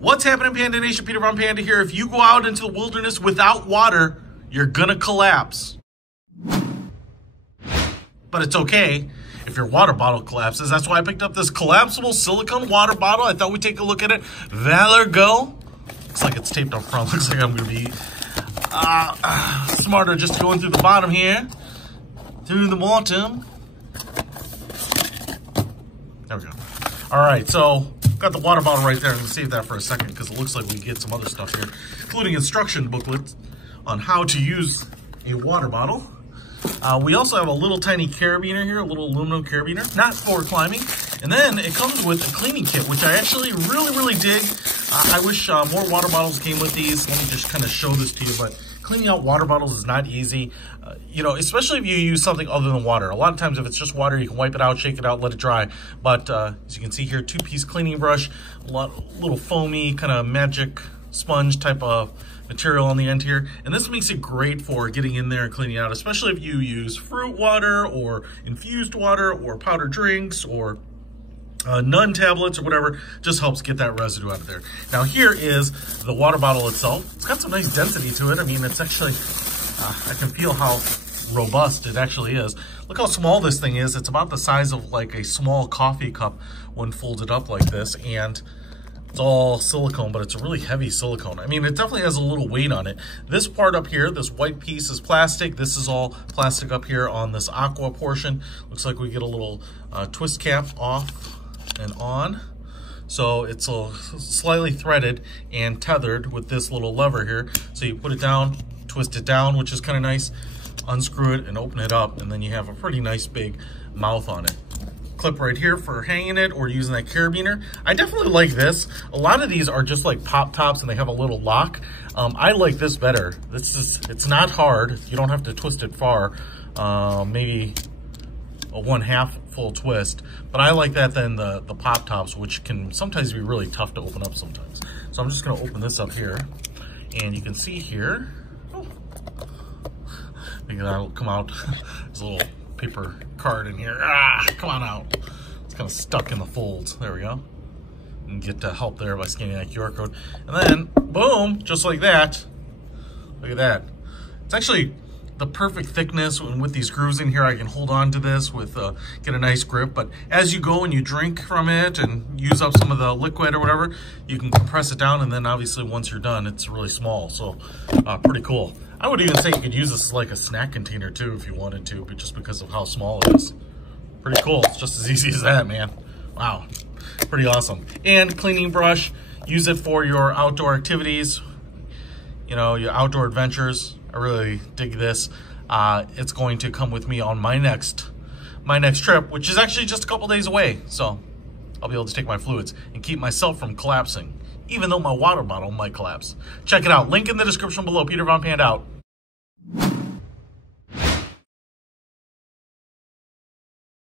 What's happening, Panda Nation? Peter Von Panda here. If you go out into the wilderness without water, you're gonna collapse. But it's okay if your water bottle collapses. That's why I picked up this collapsible silicone water bottle. I thought we'd take a look at it. Valourgo. Looks like it's taped up front. Looks like I'm gonna be smarter just going through the bottom here. Through the bottom. There we go. All right, so got the water bottle right there. I'm gonna save that for a second because it looks like we can get some other stuff here, including instruction booklets on how to use a water bottle. We also have a little tiny carabiner here, a little aluminum carabiner, not for climbing. And then it comes with a cleaning kit, which I actually really dig. I wish more water bottles came with these. Let me just kind of show this to you, but cleaning out water bottles is not easy, you know, especially if you use something other than water. A lot of times if it's just water, you can wipe it out, shake it out, let it dry. But as you can see here, two-piece cleaning brush, little foamy kind of magic sponge type of material on the end here. And this makes it great for getting in there and cleaning out, especially if you use fruit water or infused water or powdered drinks or Nun tablets or whatever. Just helps get that residue out of there. Now here is the water bottle itself. It's got some nice density to it. I mean, it's actually, I can feel how robust it actually is. Look how small this thing is. It's about the size of like a small coffee cup when folded up like this. And it's all silicone, but it's a really heavy silicone. I mean, it definitely has a little weight on it. This part up here, this white piece is plastic. This is all plastic up here on this aqua portion. Looks like we get a little twist cap off and on. So it's slightly threaded and tethered with this little lever here. So you put it down, twist it down, which is kind of nice, unscrew it and open it up, and then you have a pretty nice big mouth on it. Clip right here for hanging it or using that carabiner. I definitely like this. A lot of these are just like pop tops and they have a little lock. I like this better. It's not hard. You don't have to twist it far. Maybe a 1/2 full twist, but I like that than the pop tops, which can sometimes be really tough to open up sometimes. So I'm just gonna open this up here, and you can see here, maybe that'll come out. There's a little paper card in here. Come on out. It's kind of stuck in the folds. There we go. And get help there by scanning that QR code. And then, boom, just like that. Look at that. It's actually the perfect thickness. And with these grooves in here, I can hold on to this with, get a nice grip. But as you go and you drink from it and use up some of the liquid or whatever, you can compress it down. And then obviously once you're done, it's really small. So pretty cool. I would even say you could use this as like a snack container too if you wanted to, but just because of how small it is. Pretty cool. It's just as easy as that, man. Wow. Pretty awesome. And cleaning brush, use it for your outdoor activities, you know, your outdoor adventures. I really dig this. It's going to come with me on my next trip, which is actually just a couple days away. So I'll be able to take my fluids and keep myself from collapsing, even though my water bottle might collapse. Check it out. Link in the description below. Peter Von Panda out.